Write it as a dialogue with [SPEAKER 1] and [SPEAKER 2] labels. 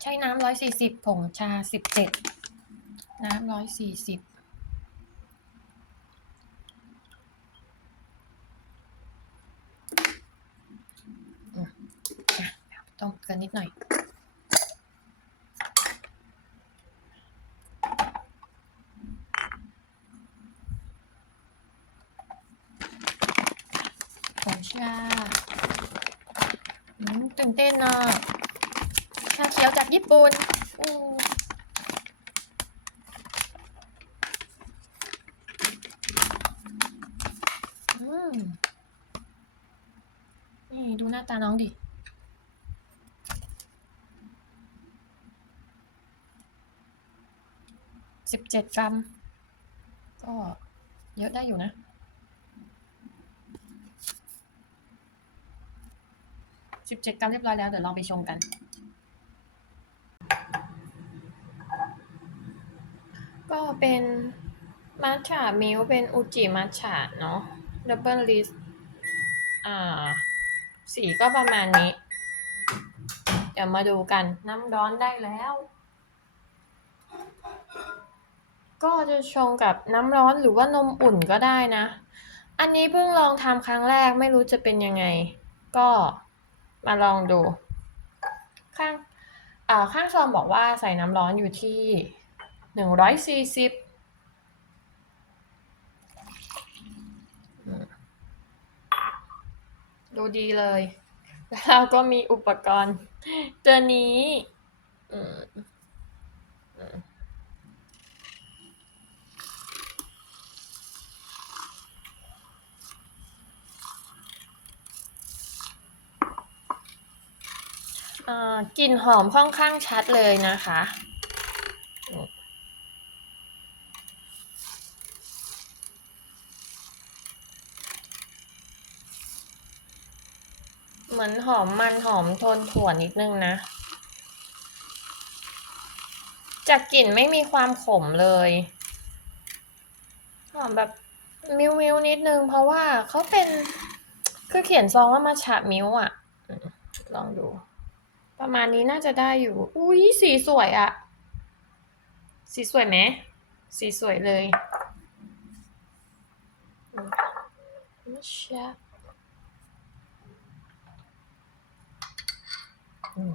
[SPEAKER 1] ใช้น้ำร้อยสี่สิบผงชาสิบเจ็ดน้ำร้อยสี่สิบต้มกันนิดหน่อยผงชาตื่นเต้นอะาเขียวจากญี่ปุ่นอือนี่ดูหน้าตาน้องดิสิบเจ็ดกรัม ก็เยอะได้อยู่นะสิบเจ็ดกรัมเรียบร้อยแล้ว เดี๋ยวลองไปชงกัน ก็ เป็นมัทฉะมิลค์เป็นอุจิมัทฉะเนาะดับเบิลลิสอ่า สีก็ประมาณนี้ เดี๋ยวมาดูกันน้ำร้อนได้แล้ว ก็จะชงกับน้ำร้อนหรือว่านมอุ่นก็ได้นะ อันนี้เพิ่งลองทำครั้งแรกไม่รู้จะเป็นยังไง ก็มาลองดู ข้างอ่าข้างซองบอกว่าใส่น้ำร้อนอยู่ที่ หนึ่งร้อยสี่สิบดูดีเลย แล้วเราก็มีอุปกรณ์ตัวนี้อ่ากลิ่นหอมค่อนข้างชัดเลยนะคะ เหมือนหอมมันหอมโทนถั่วนิดนึงนะ จากกลิ่นไม่มีความขมเลย หอมแบบมิวมิวนิดนึง เพราะว่าเขาเป็นคือเขียนซองว่ามาฉะมิวอะลองดู ประมาณนี้น่าจะได้อยู่ อุ้ยสีสวยอะสีสวยไหมสีสวยเลยอืมมาฉะ อืม